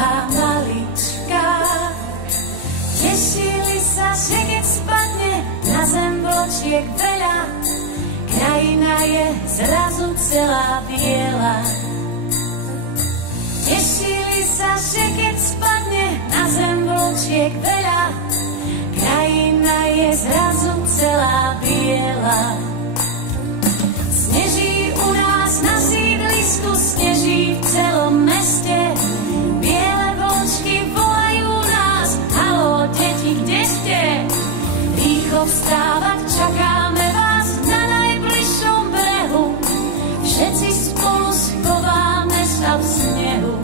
dlhá malička. Tešili sa, že keď spadne na zem vločiek veľa, krajina je zrazu celá biela. Tešili sa, že keď spadne na zem vločiek veľa, krajina je zrazu celá biela. Sneží u nás na sídlisku, sneží v celom meste, biele vločky volajú nás: haló, deti, kde ste? Rýchlo vstávať, čakáme vás na najbližšom brehu, všetci spolu schováme sa v snehu.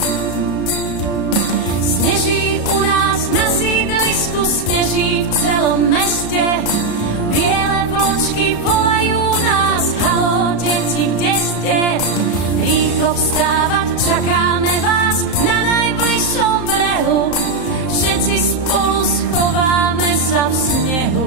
Sneží u nás na sídlisku, sneží v celom meste, biele vločky volajú nás: haló, deti, kde ste? Rýchlo vstávať, čakáme vás na najbližšom brehu, všetci spolu schováme sa v snehu.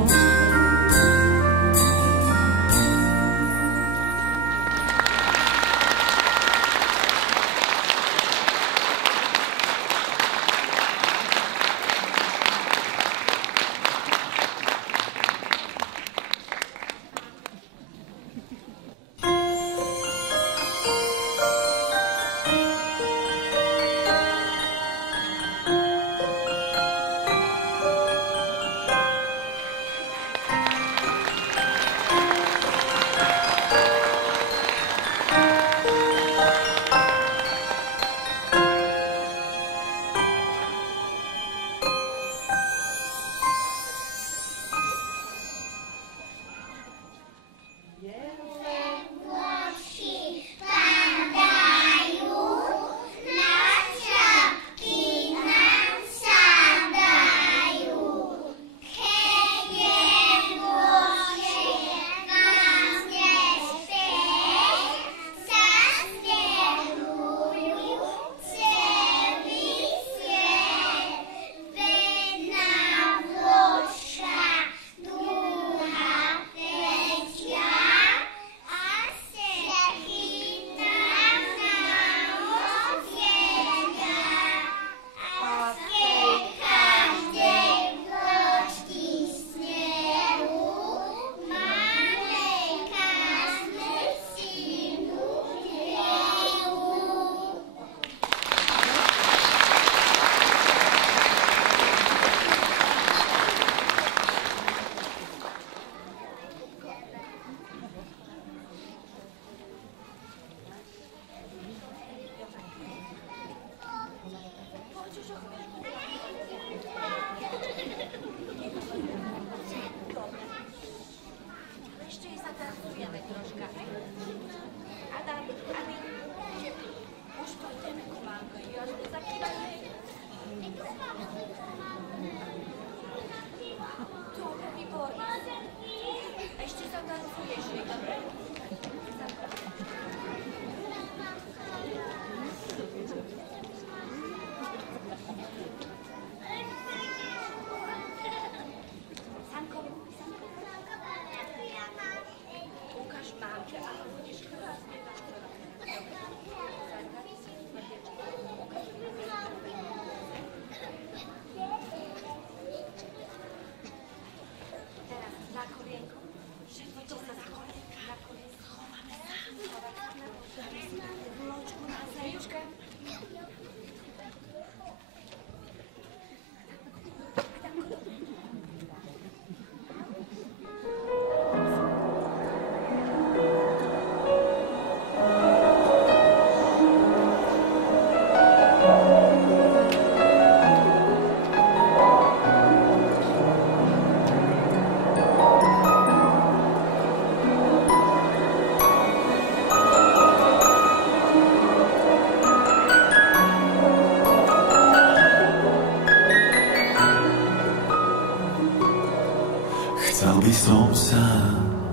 by som sa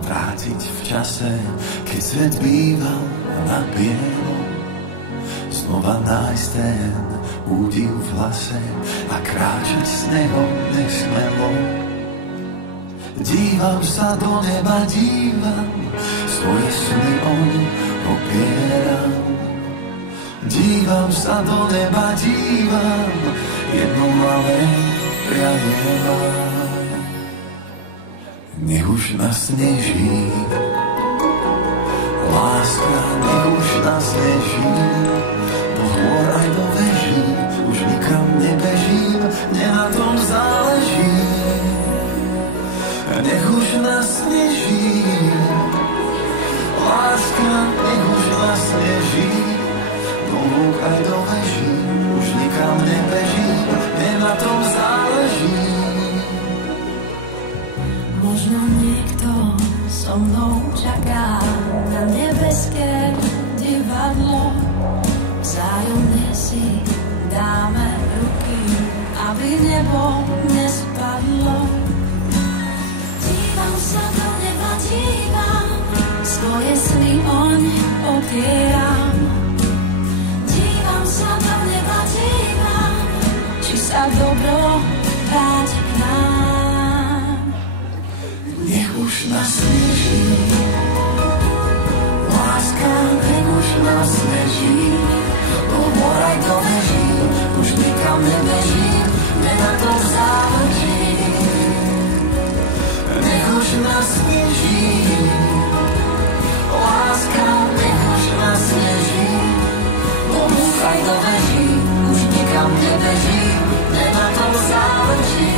vrátiť v čase, keď svet býval na bielom. Znova nájsť ten údiv v hlase a kráčať s nebom nesmelo. Dívam sa do neba, dívam, svoje sny o ne opieram. Dívam sa do neba, dívam, jedno malé prianie mám. Nech už nasneží, láska, nech už nasneží, do hôr aj do veží, už nikam nebežím, mne na tom záleží. Nech už nasneží, láska, nech už nasneží, do lúk aj do veží, už nikam nebežím, mne na tom záleží. Možno niekto so mnou čaká na nebeské divadlo. Vzájomne si dáme ruky, aby nebo nespadlo. Dívam sa do neba, dívam, svoje sny oň opieram. Dívam sa do neba, dívam, či sa dobro vráti k nám. Nech už nasneží, láska, nech už nasneží, do hôr aj do veží, už nikam nebežím, mne na to záleží. Nech už nasneží, láska, nech už nasneží, do hôr aj do veží, už nikam nebežím, mne na to záleží.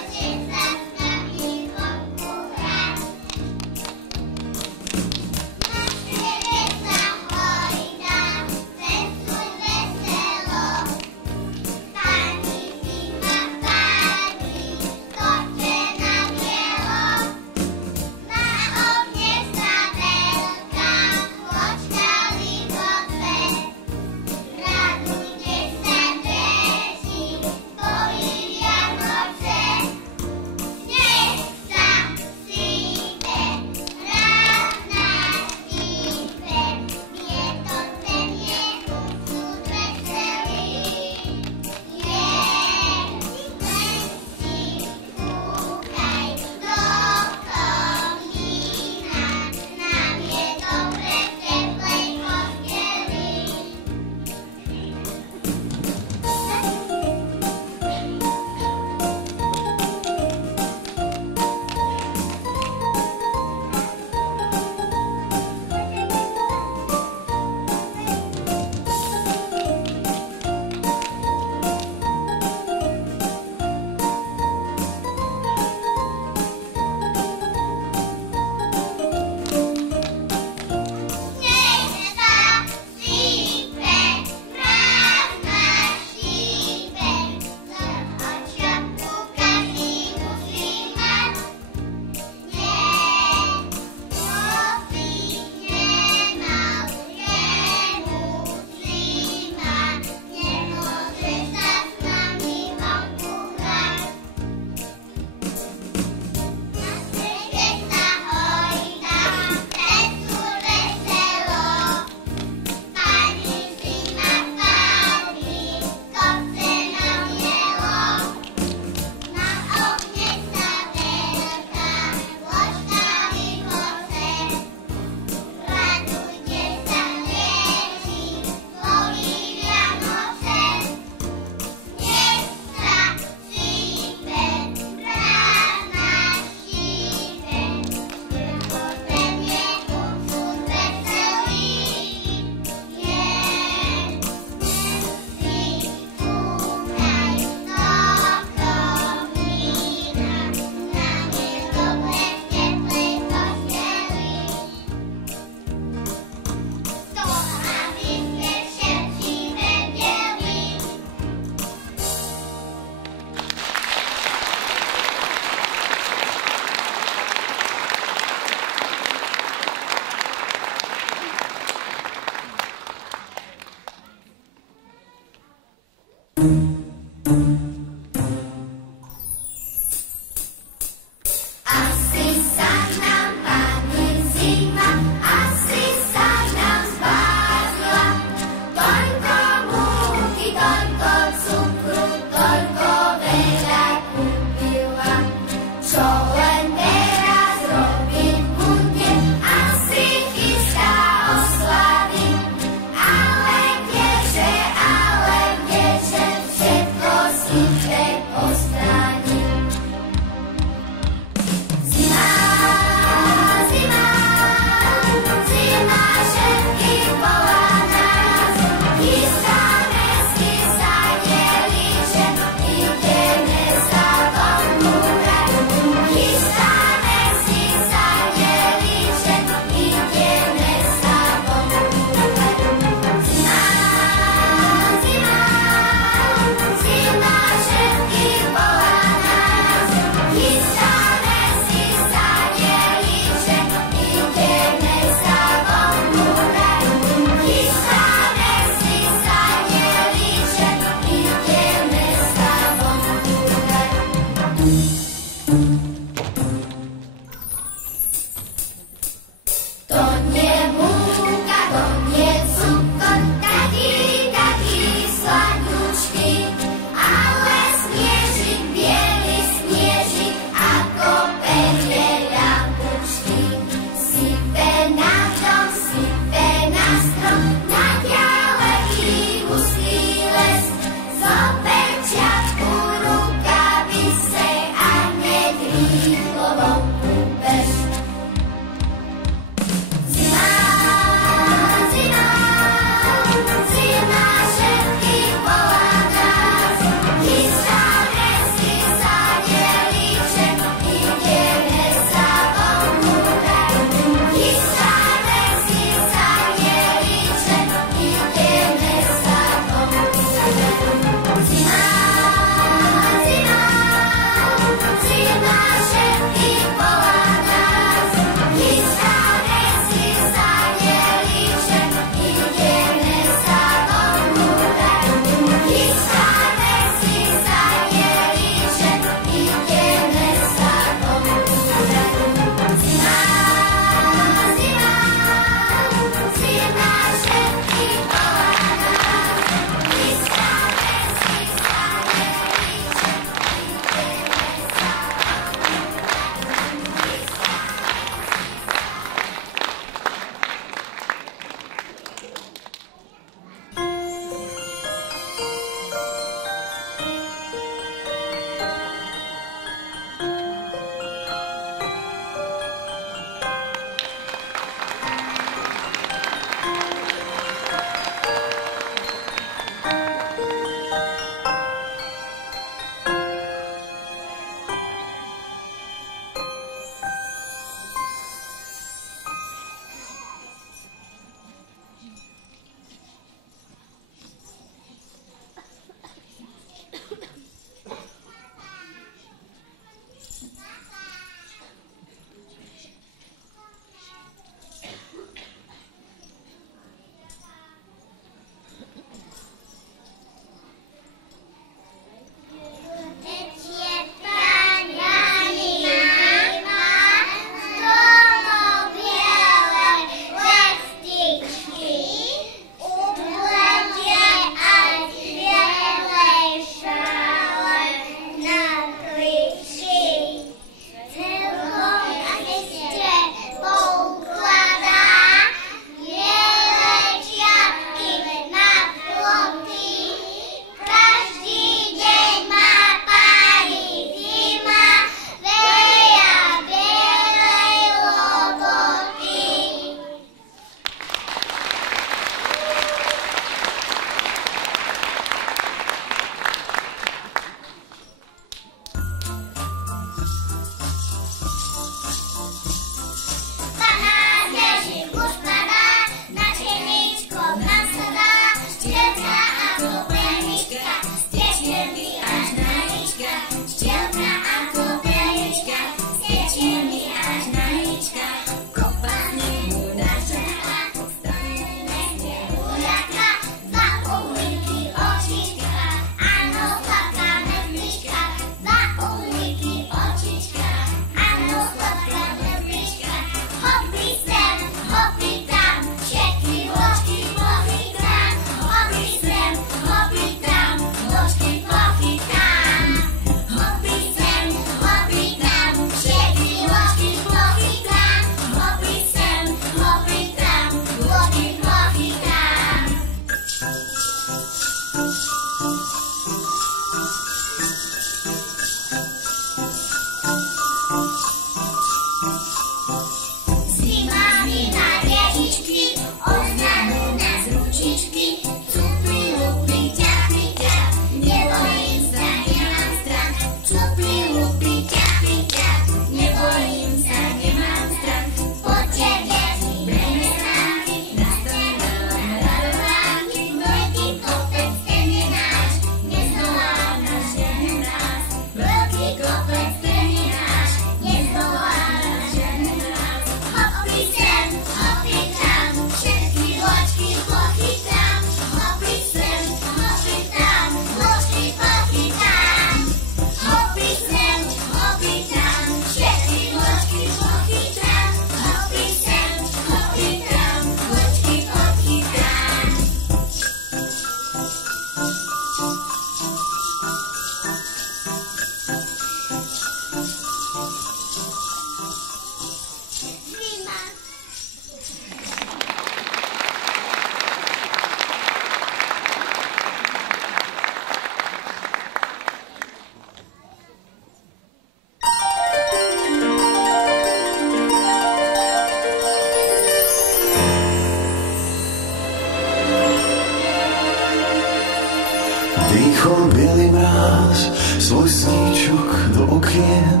Nadýchol bielý mráz svoj sníčok do okien.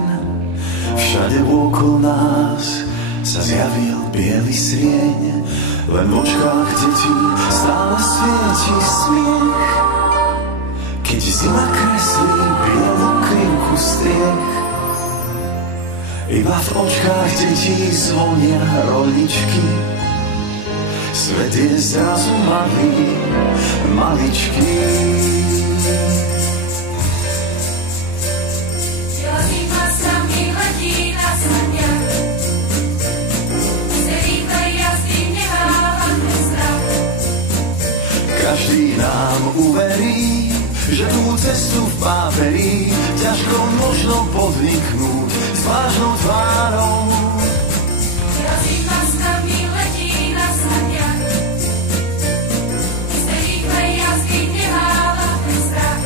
Všade okolo nás sa zjavil biely sieň. Len v očkách detí stále svieti smiech. Keď zima kreslí bielu krivku striech, iba v očkách detí zvonia roličky. Svet je zrazu malý, maličký. Zima sa mi letí na saniach, z rýchlej jazdy nemávame strach. Každý nám uverí, že tú cestu v páperí ťažko možno podniknúť s vážnou tvárou. Zima s nami letí na saniach, z rýchlej jazdy nemávame strach.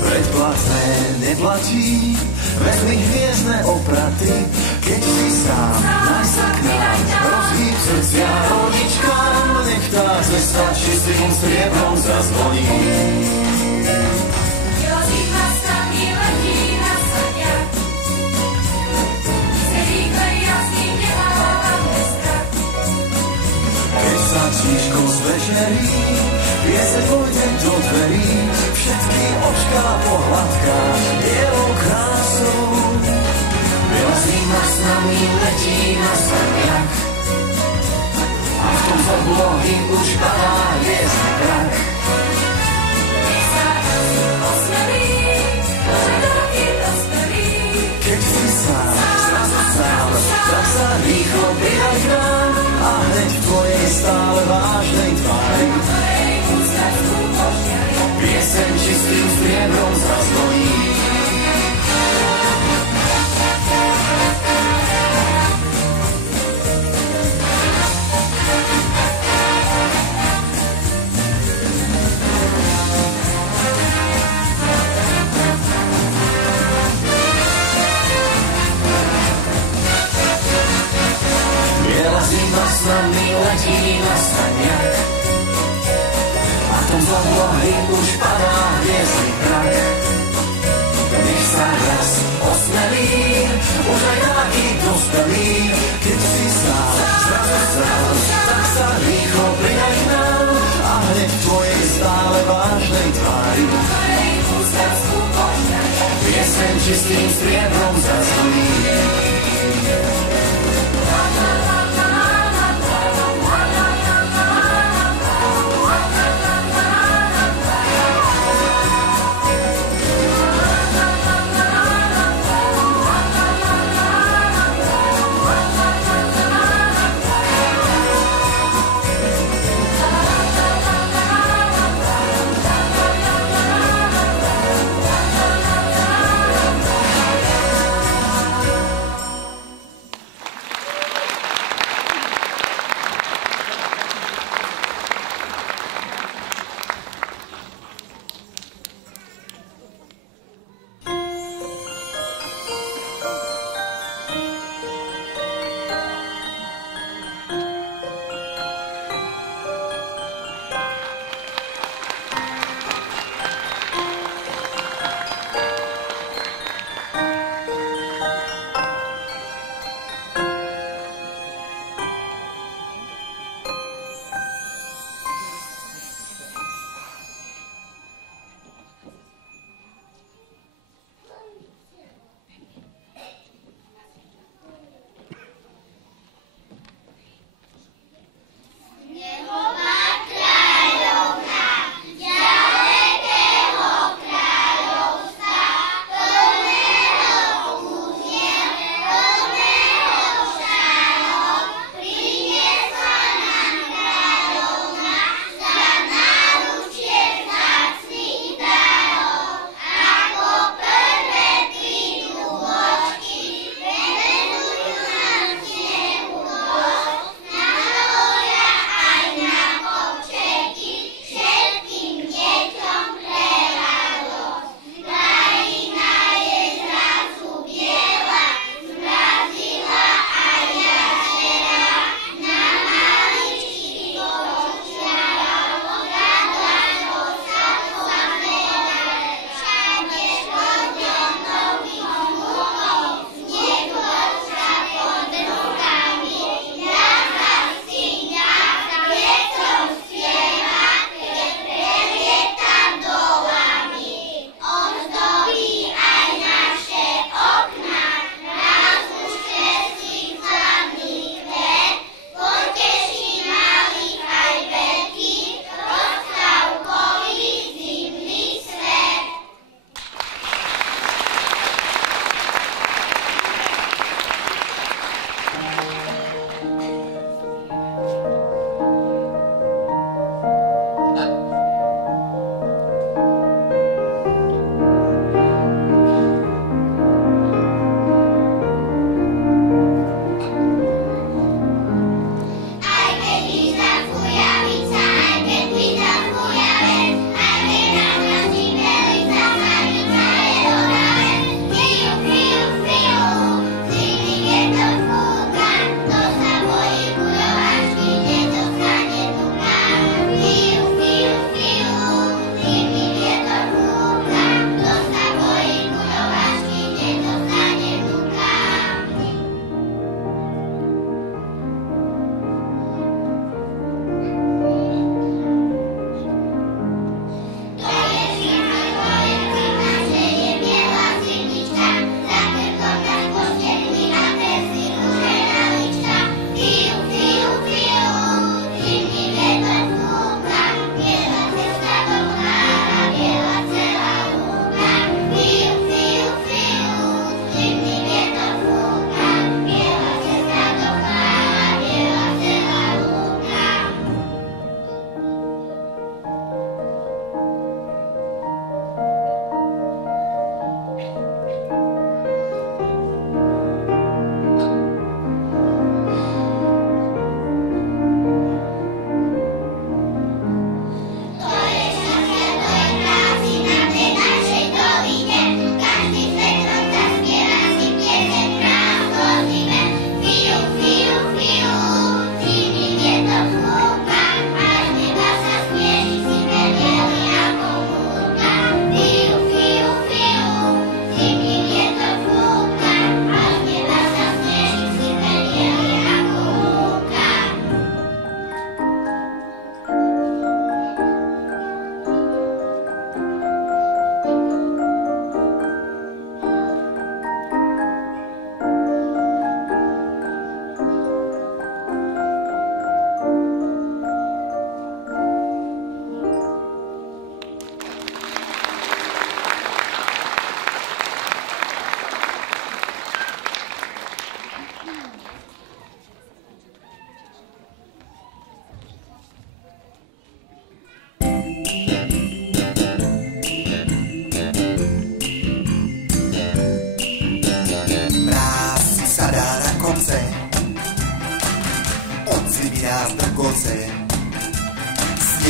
Predplatné neplatí, vezmi hviezdne opraty, keď si sám nájsa k nám rozhýb srdcia rodičkám, nech tá cesta čistým striebrom zazvoní. Zima s nami letí na saniach, z rýchlej jazdy nemávame strach. Keď sa tížko zvečerí, pieseň pôjde do dverí, všetky očká pohľadká bielou krásou. Biela zima s nami letí na saniach a v tom z oblohy už padá hviezdny prach. Nech sa raz osmelí, že roky dospelí. Keď si sám, zrazu sám, tak sa rýchlo pridaj k nám a hneď v tvojej stále vážnej tvári pieseň čistým striebrom zazvoní. Biela zima s nami letí na saniach a v tom z oblohy už padá hviezdny prach. Nech sa raz osmelí, už aj taký dospelý, keď si sám, zrazu sám, tak sa rýchlo pridaj k nám a hneď v tvojej stále vážnej tvári pieseň čistým striebrom zazvoní.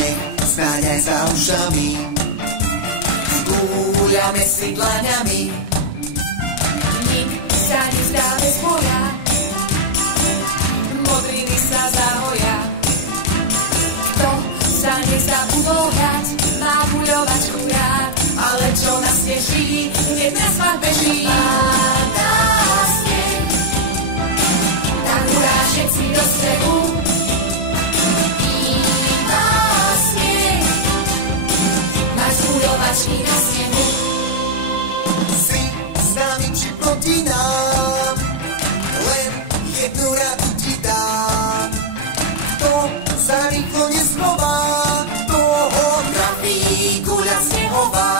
nech skláňaj sa ušami, zgúľame si dlaňami. Nik sa nezdá bez boja, modriny sa zahoja. Kto sa nezabudol hrať, má guľovačku rád, ale čo nás teší, hneď na svach beží. Padá sneh, tak hurá všetci do strehu. Iba sneh, máš guľovačky na snehu. Si s nami či proti nám, len jednu radu ti dám. Kto sa rýchlo neschová, toho trafí guľa snehová.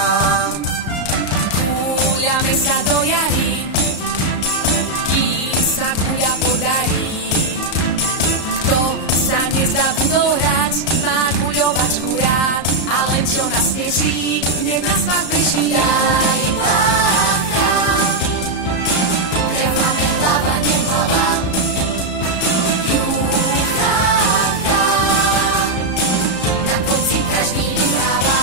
Gúľame sa do jary, kým sa guľa podarí. Kto sa nezabudol hrať, má guľovačku rád, ale čo nás teší, hneď na svach beží. Aj pácha, trefame hlava, nehlava. Jucháka, na konci každý vyhráva.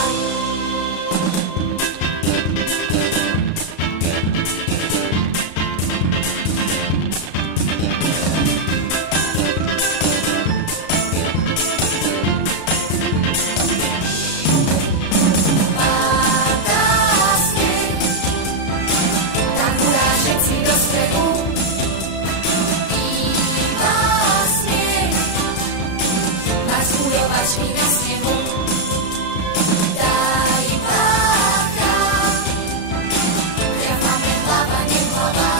Padá sneh, tak hurá všetci do strehu. Iba sneh, máš guľovačky na snehu. Daj pácha, trefame hlava, nehlava.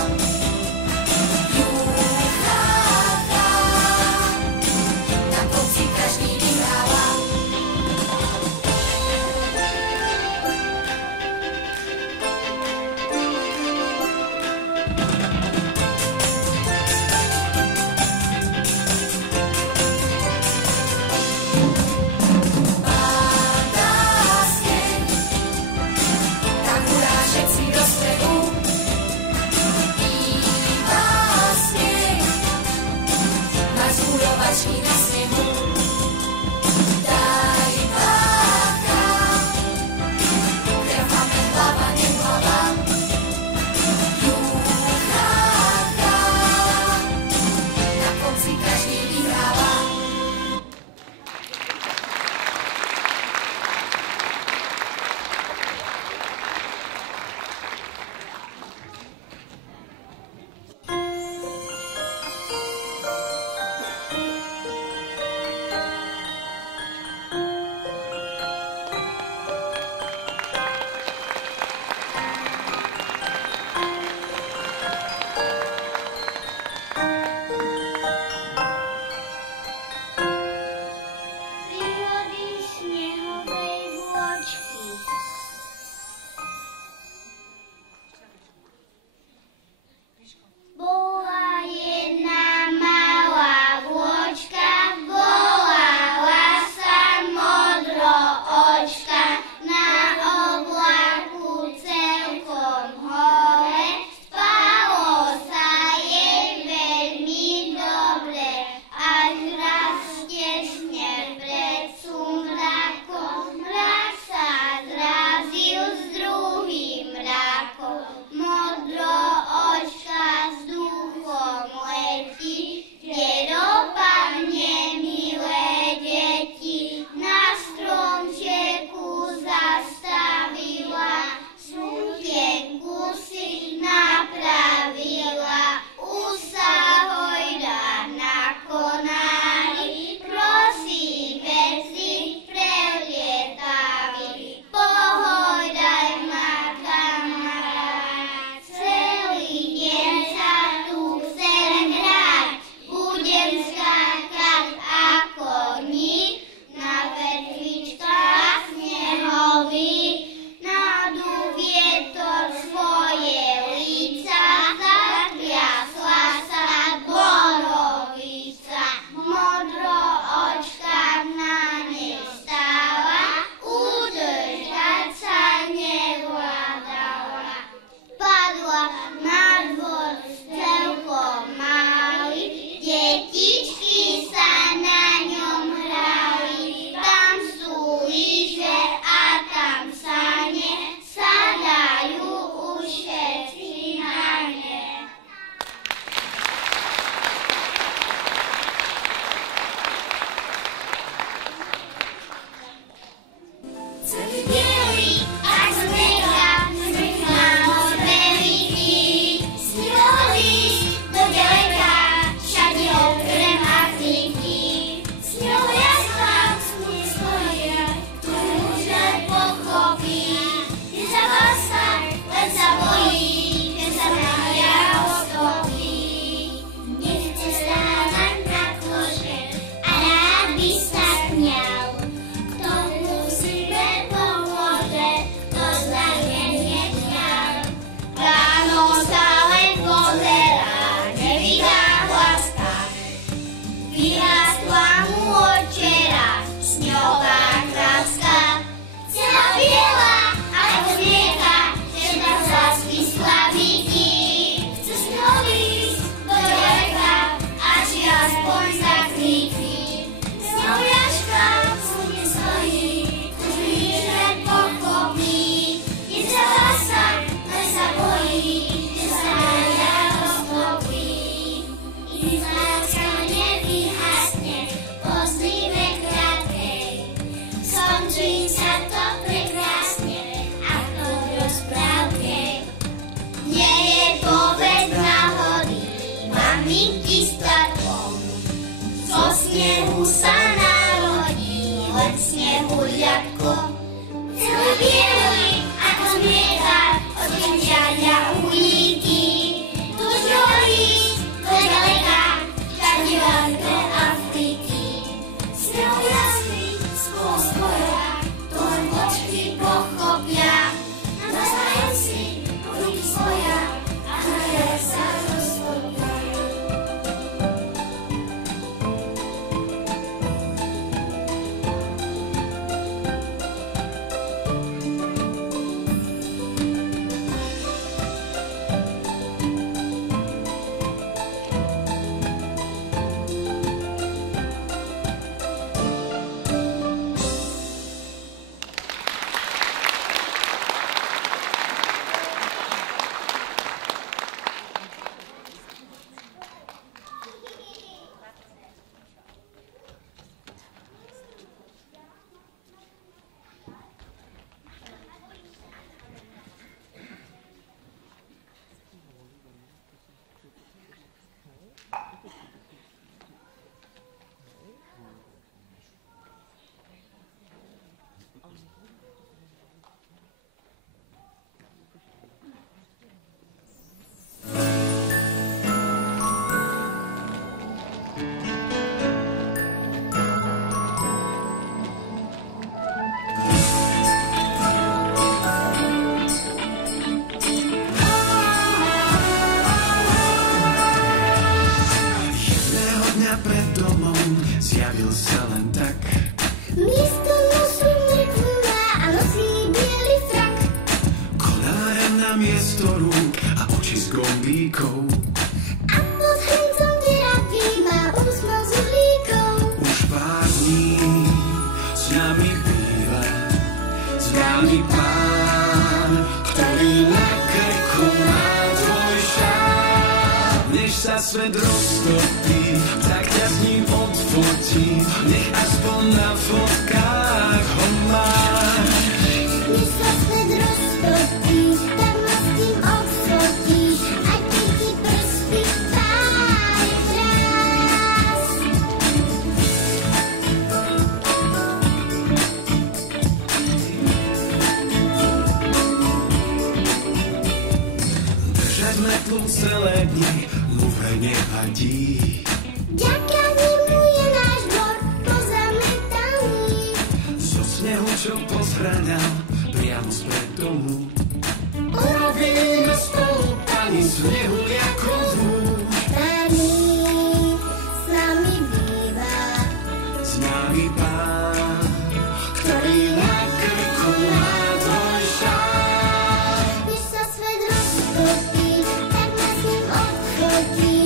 Jucháka, na konci každý vyhráva. Padá sneh, tak hurá všetci do strehu. Iba sneh, máš guľovačky na snehu. Daj pácha, trefame hlava, nehlava. Jucháka, na konci každý vyhráva. Prírody snehovej vločky. Bola jedna malá vločka, volala sa Modroočka. Na oblaku celkom hore spalo sa jej veľmi dobre, až raz tesne pred sumrakom snehu ľadko. Celý bielý ako zmiecha, od žiaľa uníky. Tu žolí, do ďaleka, tak divám do Afriky. Snehu jasný, spolu spoja, to len očky pochopia. Navzájem si ruky spoja a na jar sa roztopia. Svet roztopí, tak ťa s ním odfotím, nech aspoň na fotkách ho máš. Než sa svet roztopí, tak ma s tým odfotíš, aj keď ti prsty páli raz. Držať metlu celé dni nevadí. Ďaká nemu je náš dvor pozametaný. Zo snehu, čo pozhraňam, priamo spred domu. Urobíme spolu pani snehuliakovú. Pani s nami býva, s nami pán, ktorý na krku má tvoj šál. než sa svet roztopí, tak ma s ním odfotí.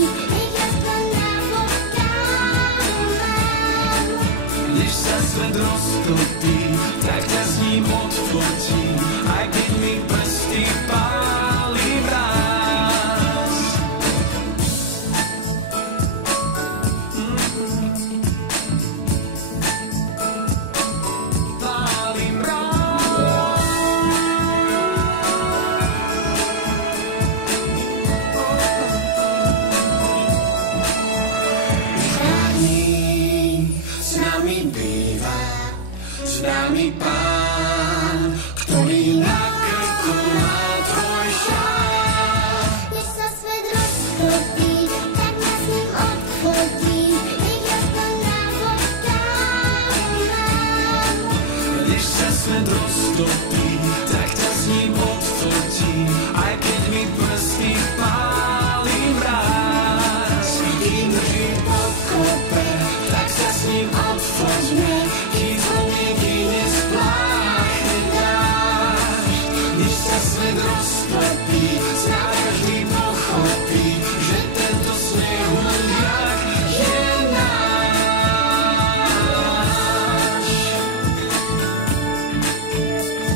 Než sa svet roztopí, tak ťa s ním odfotím, aj keď mi prsty páli mráz. Páli mráz. S nami býva, s nami pán, ktorý na krku má tvoj šál. Než sa svet roztopí, tak ma s ním odfotí, nech aspoň na fotkách mám. Než sa svet roztopí, tak ťa s ním odfotím, aj keď mi prsty páli mráz. Kým drží pokope, tak sa s ním odfoťme, kým spomienky nespláchne dáš. Než sa svet roztopí, snáď každý pochopí, že tento snehuliak je náš.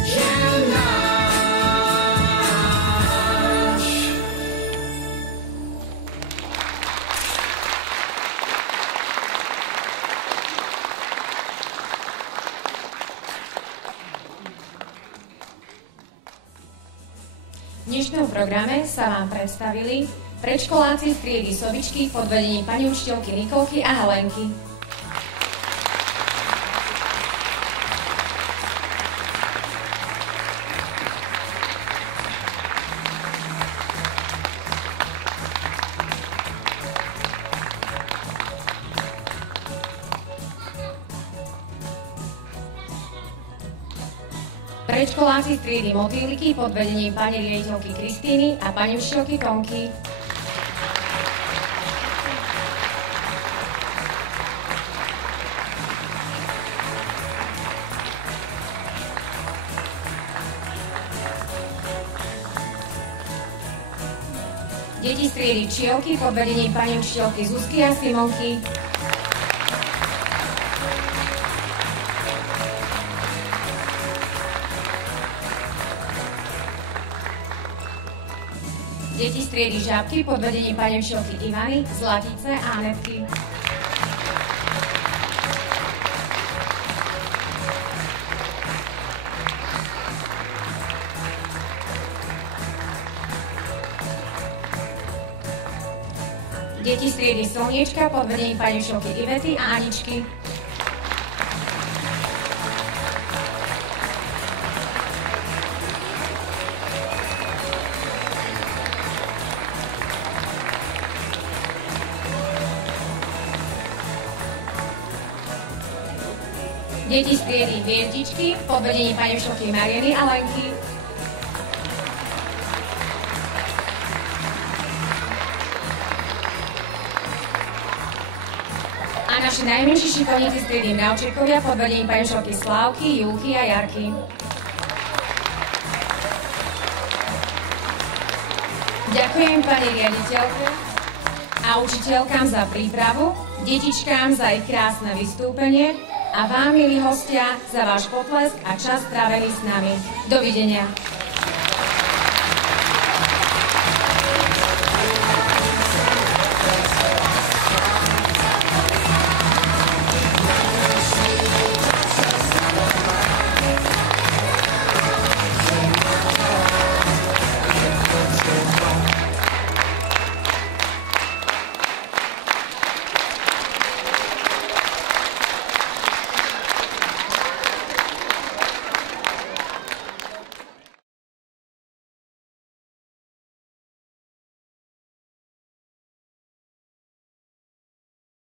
Je náš. V dnešnom programe sa vám predstavili predškoláci z triedy Sobičky pod vedením pani učiteľky Nikolky a Helenky. Predškoláci z triedy Motýliky pod vedením pani riaditeľky Kristíny a pani učiteľky Tonky. Deti z triedy Čielky pod vedením pani učiteľky Zuzky a Simonky. Deti z triedy Žabky pod vedením pani učiteľky Ivany, Zlatice a Anetky. Deti z triedy Slniečka pod vedením pani učiteľky Ivety a Aničky. Deti z triedy Hviezdičky pod vedením pani učiteľky Mariany a Lenky. A naši najmenší šikovníci z triedy Mravčekovia pod vedením pani učiteľky Slávky, Julky a Jarky. Ďakujem pani riaditeľke a učiteľkám za prípravu, detičkám za ich krásne vystúpenie a vám, milí hostia, za váš potlesk a čas strávený s nami. Dovidenia.